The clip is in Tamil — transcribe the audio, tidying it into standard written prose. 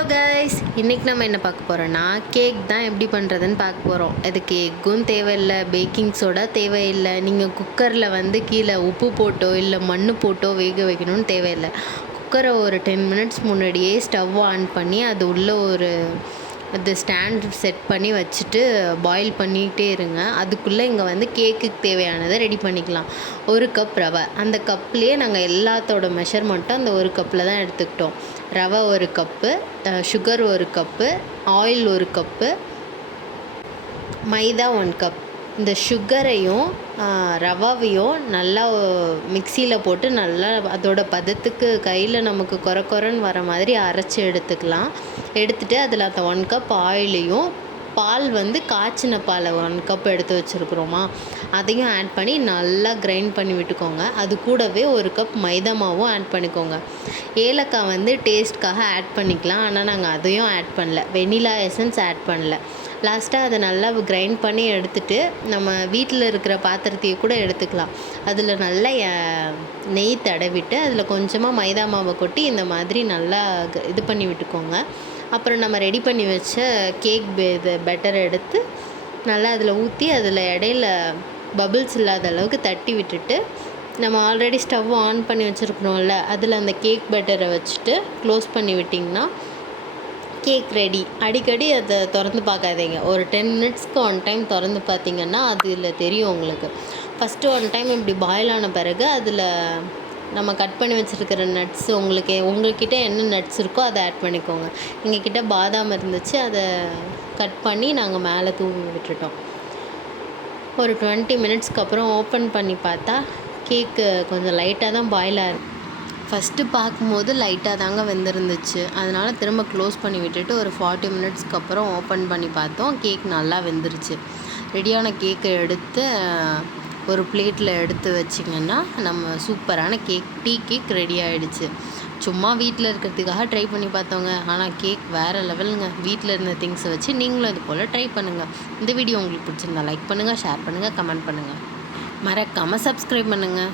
ஹலோ கைஸ், இன்றைக்கி நம்ம என்ன பார்க்க போகிறோன்னா கேக் தான் எப்படி பண்ணுறதுன்னு பார்க்க போகிறோம். அதுக்கு எக்கும் தேவையில்லை, பேக்கிங் சோடா தேவையில்லை, நீங்கள் குக்கரில் வந்து கீழே உப்பு போட்டோ இல்லை மண் போட்டோ வேக வைக்கணும்னு தேவையில்லை. குக்கரை ஒரு 10 மினிட்ஸ் முன்னாடியே ஸ்டவ் ஆன் பண்ணி அது உள்ளே அது ஸ்டாண்ட் செட் பண்ணி வச்சுட்டு பாயில் பண்ணிகிட்டே இருங்க. அதுக்குள்ளே இங்கே வந்து கேக்குக்கு தேவையானதை ரெடி பண்ணிக்கலாம். 1 கப் ரவை, அந்த கப்லேயே நாங்கள் எல்லாத்தோட மெஷர்மெண்ட்டும் அந்த 1 கப்பில் தான் எடுத்துக்கிட்டோம். ரவை 1 cup, sugar 1 cup, oil 1 cup, மைதா 1 கப். இந்த சுகரையும் ரவாவையும் நல்லா மிக்சியில் போட்டு நல்லா அதோட பதத்துக்கு கையில் நமக்கு கொரன்னு வர மாதிரி அரைச்சி எடுத்துக்கலாம். எடுத்துகிட்டு அதில் அந்த 1 கப் ஆயிலையும் பால் வந்து காய்ச்சின பாலை 1 கப் எடுத்து வச்சுருக்குறோமா அதையும் ஆட் பண்ணி நல்லா கிரைண்ட் பண்ணி விட்டுக்கோங்க. அது கூடவே 1 கப் மைதா மாவும் ஆட் பண்ணிக்கோங்க. ஏலக்காய் வந்து டேஸ்ட்காக ஆட் பண்ணிக்கலாம், ஆனால் நாங்கள் அதையும் ஆட் பண்ணல. வெனிலா எசன்ஸ் ஆட் பண்ணல. லாஸ்ட்டாக அதை நல்லா கிரைண்ட் பண்ணி எடுத்துகிட்டு நம்ம வீட்டில் இருக்கிற பாத்திரத்தையே கூட எடுத்துக்கலாம். அதில் நல்லா நெய் தடவிட்டு அதில் கொஞ்சமாக மைதா மாவை கொட்டி இந்த மாதிரி நல்லா இது பண்ணி விட்டுக்கோங்க. அப்புறம் நம்ம ரெடி பண்ணி வச்ச கேக் பெட்டரை எடுத்து நல்லா அதில் ஊற்றி அதில் இடையில பபிள்ஸ் இல்லாத அளவுக்கு தட்டி விட்டுட்டு நம்ம ஆல்ரெடி ஸ்டவ் ஆன் பண்ணி வச்சுருக்குறோம்ல அதில் அந்த கேக் பெட்டரை வச்சுட்டு க்ளோஸ் பண்ணி விட்டிங்கன்னா கேக் ரெடி. அடிக்கடி அதை திறந்து பார்க்காதீங்க. ஒரு 10 மினிட்ஸ்க்கு 1 டைம் திறந்து பார்த்தீங்கன்னா அதில் தெரியும் உங்களுக்கு. ஃபஸ்ட்டு 1 டைம் இப்படி பாயில் ஆன பிறகு அதில் நம்ம கட் பண்ணி வச்சுருக்கிற நட்ஸ் உங்கள்கிட்ட என்ன நட்ஸ் இருக்கோ அதை ஆட் பண்ணிக்கோங்க. எங்ககிட்ட பாதாம் இருந்துச்சு, அதை கட் பண்ணி நாங்கள் மேலே தூவி விட்டுட்டோம். ஒரு 20 மினிட்ஸ்க்கு அப்புறம் ஓப்பன் பண்ணி பார்த்தா கேக்கு கொஞ்சம் லைட்டாக தான் பாயில் ஆகிருக்கு. ஃபஸ்ட்டு பார்க்கும்போது லைட்டாக தாங்க வெந்திருந்துச்சு. அதனால் திரும்ப க்ளோஸ் பண்ணி விட்டுட்டு ஒரு 40 மினிட்ஸ்க்கு அப்புறம் ஓப்பன் பண்ணி பார்த்தோம். கேக் நல்லா வெந்துருச்சு. ரெடியான கேக்கை எடுத்து ஒரு பிளேட்டில் எடுத்து வச்சிங்கன்னா நம்ம சூப்பரான டீ கேக் ரெடி ஆகிடுச்சு. சும்மா வீட்டில் இருக்கிறதுக்காக ட்ரை பண்ணி பார்த்தோங்க. ஆனால் கேக் வேறு லெவலுங்க. வீட்டில் இருந்த திங்ஸை வச்சு நீங்களும் இது போல் ட்ரை பண்ணுங்கள். இந்த வீடியோ உங்களுக்கு பிடிச்சிருந்தா லைக் பண்ணுங்கள், ஷேர் பண்ணுங்கள், கமெண்ட் பண்ணுங்கள். மறக்காமல் சப்ஸ்கிரைப் பண்ணுங்கள்.